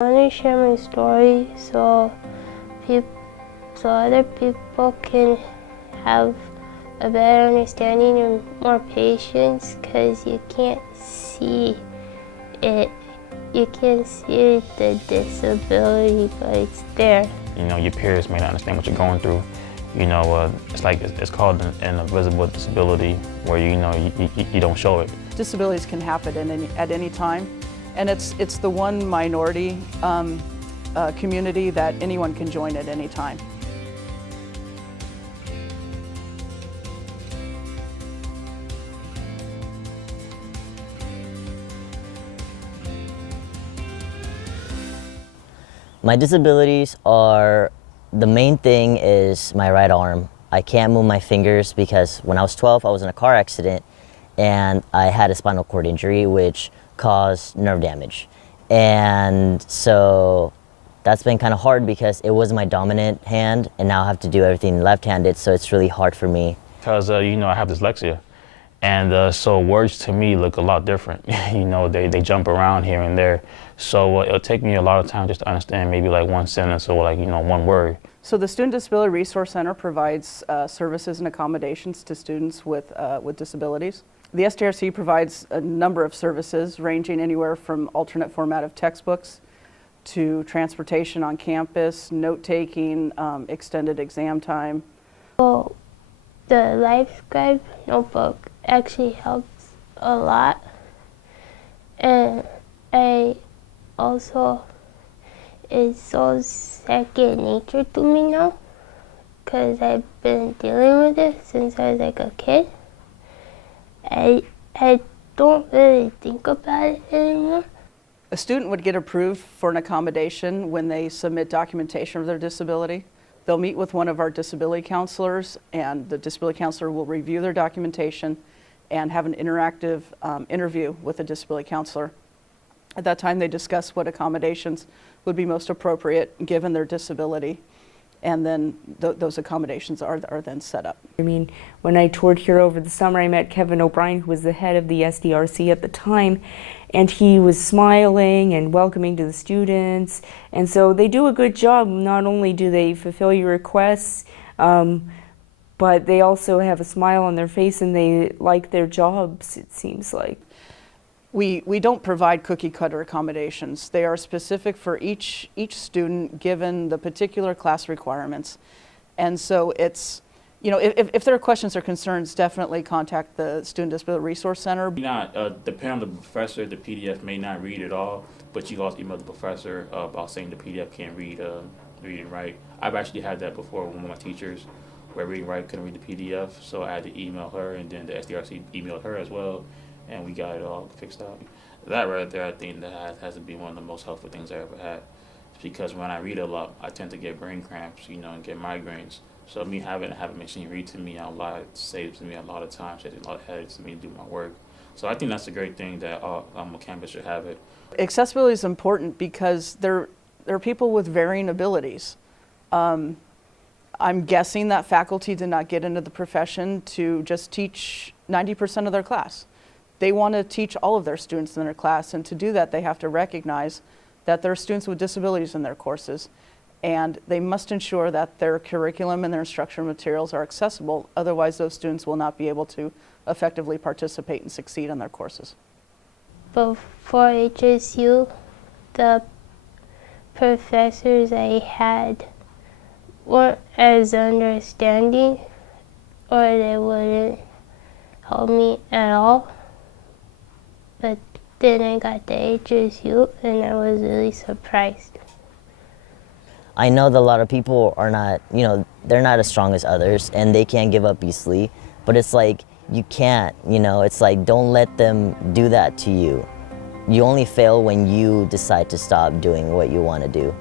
I want to share my story so other people can have a better understanding and more patience, because you can't see it. You can't see the disability, but it's there. You know, your peers may not understand what you're going through. You know, it's called an invisible disability, where you don't show it. Disabilities can happen at any time, and it's the one minority community that anyone can join at any time. My disabilities are, the main thing is my right arm. I can't move my fingers because when I was 12, I was in a car accident and I had a spinal cord injury which caused nerve damage. And so that's been kind of hard because it was my dominant hand and now I have to do everything left-handed, so it's really hard for me. Because, I have dyslexia. And so words to me look a lot different. They jump around here and there. So it'll take me a lot of time just to understand maybe like one sentence or one word. So the Student Disability Resource Center provides services and accommodations to students with disabilities. The SDRC provides a number of services ranging anywhere from alternate format of textbooks to transportation on campus, note-taking, extended exam time. Well, the Life Scribe notebook actually helps a lot, and it's so second nature to me now, because I've been dealing with it since I was like a kid. I don't really think about it anymore. A student would get approved for an accommodation when they submit documentation of their disability. They'll meet with one of our disability counselors, and the disability counselor will review their documentation and have an interactive interview with the disability counselor. At that time, they discuss what accommodations would be most appropriate given their disability, and then those accommodations are then set up. I mean, when I toured here over the summer, I met Kevin O'Brien, who was the head of the SDRC at the time, and he was smiling and welcoming to the students. And so they do a good job. Not only do they fulfill your requests, but they also have a smile on their face and they like their jobs, it seems like. We don't provide cookie cutter accommodations. They are specific for each student given the particular class requirements. And so it's, if there are questions or concerns, definitely contact the Student Disability Resource Center. Depending on the professor, the PDF may not read at all, but you also email the professor about saying the PDF can't read and write. I've actually had that before with one of my teachers where reading and write couldn't read the PDF, so I had to email her, and then the SDRC emailed her as well, and we got it all fixed out. That right there, I think that has to be one of the most helpful things I ever had. Because when I read a lot, I tend to get brain cramps, and get migraines. So me having a machine read to me out loud saves me a lot of time, saves a lot of headaches to me to do my work. So I think that's a great thing that all campus should have it. Accessibility is important because there are people with varying abilities. I'm guessing that faculty did not get into the profession to just teach 90% of their class. They want to teach all of their students in their class, and to do that they have to recognize that there are students with disabilities in their courses, and they must ensure that their curriculum and their instructional materials are accessible, otherwise those students will not be able to effectively participate and succeed in their courses. Before HSU, the professors I had weren't as understanding, or they wouldn't help me at all. But then I got the HSU and I was really surprised. I know that a lot of people are not, they're not as strong as others and they can't give up easily, but it's like, you can't, it's like, don't let them do that to you. You only fail when you decide to stop doing what you want to do.